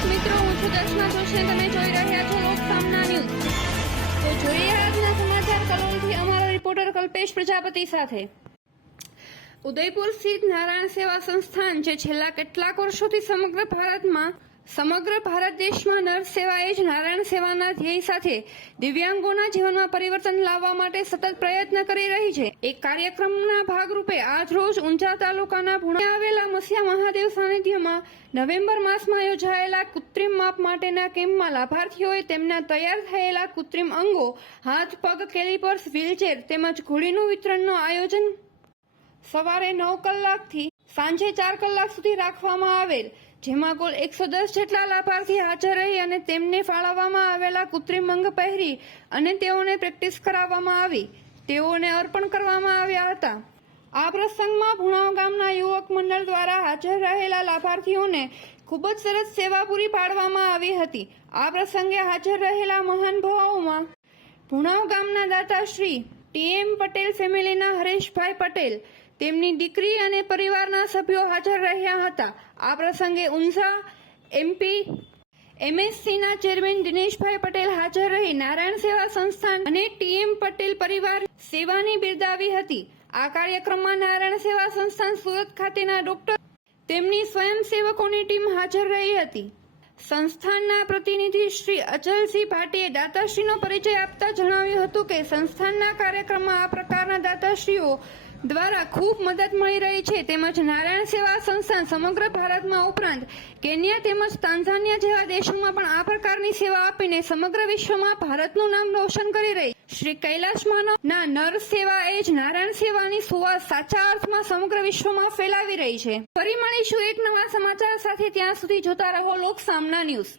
દર્શક મિત્રો, હું છું દર્શના જોશી. તમે જોઈ રહ્યા છો લોક સામના ન્યૂઝ. તો જોઈએ આજના સમાચાર કલોલથી અમારા રિપોર્ટર કલ્પેશ પ્રજાપતિ સાથે. ઉદયપુર સ્થિત નારાયણ સેવા સંસ્થાન જે છેલ્લા કેટલાક વર્ષોથી સમગ્ર ભારત દેશમાં નર્સ સેવા એ જ નારાયણ સેવાના ધ્યેય સાથે દિવ્યાંગોના જીવનમાં પરિવર્તન લાવવા માટે સતત પ્રયત્ન કરી રહી છે. એક કાર્યક્રમના ભાગરૂપે આજ રોજ ઊંઝા તાલુકાના ભુણા આવેલા મસિયા મહાદેવ સાનિધ્યમાં નવેમ્બર માસમાં યોજાયેલા કૃત્રિમ માપ માટેના કેમ્પમાં લાભાર્થીઓએ તેમના તૈયાર થયેલા કૃત્રિમ અંગો, હાથ, પગ, કેલિપર્સ, વ્હીલચેર તેમજ ઘોડીનું વિતરણનું આયોજન સવારે 9 કલાકથી સાંજે 4 કલાક સુધી રાખવામાં આવેલ, જેમાં કુલ 110 જેટલા લાભાર્થી હાજર રહી અને તેમને ફાળવવામાં આવેલા કૃત્રિમ અંગ પહેરી અને તેઓને પ્રેક્ટિસ કરાવવામાં આવી. તેઓને અર્પણ કરવામાં આવ્યા હતા. આ પ્રસંગમાં ભુણાવ ગામના યુવક મંડળ દ્વારા હાજર રહેલા લાભાર્થીઓને ખૂબ જ સરસ સેવા પૂરી પાડવામાં આવી હતી. આ પ્રસંગે હાજર રહેલા મહાનુભાવોમાં ભુણાવ ગામના દાતા શ્રી ટી.એમ. પટેલ ફેમિલીના હરેશભાઈ પટેલ, તેમની દીકરી અને પરિવારના સભ્યો હાજર રહ્યા હતા. આ પ્રસંગે ઊંઝા એમએસસીના ચેરમેન દિનેશભાઈ પટેલ હાજર રહી નારાયણ સેવા સંસ્થાન અને ટી.એમ. પટેલ પરિવાર સેવાની બિરદાવી હતી. આ કાર્યક્રમમાં નારાયણ સેવા સંસ્થાન સુરત ખાતેના ડોક્ટર તેમની સ્વયંસેવકોની ટીમ હાજર રહી હતી. સંસ્થાનના પ્રતિનિધિ શ્રી અચલસિંહ ભાટીએ દાતાશ્રીનો પરિચય આપતા જણાવ્યું હતું કે સંસ્થાનના કાર્યક્રમમાં આ પ્રકારના દાતાશ્રીઓ દ્વારા ખૂબ મદદ મળી રહી છે. તેમજ નારાયણ સેવા સંસ્થાન સમગ્ર ભારતમાં ઉપરાંત કેન્યા તેમજ તાંઝાનિયા જેવા દેશોમાં પણ આ પ્રકારની સેવા આપીને સમગ્ર વિશ્વમાં ભારતનું નામ રોશન કરી રહી. શ્રી કૈલાશ માનવના નર્સ સેવા એ જ નારાયણ સેવાની સુવાસ સાચા અર્થમાં સમગ્ર વિશ્વમાં ફેલાવી રહી છે. ફરી મળીશું એક નવા સમાચાર સાથે. ત્યાં સુધી જોતા રહો લોક સામના ન્યૂઝ.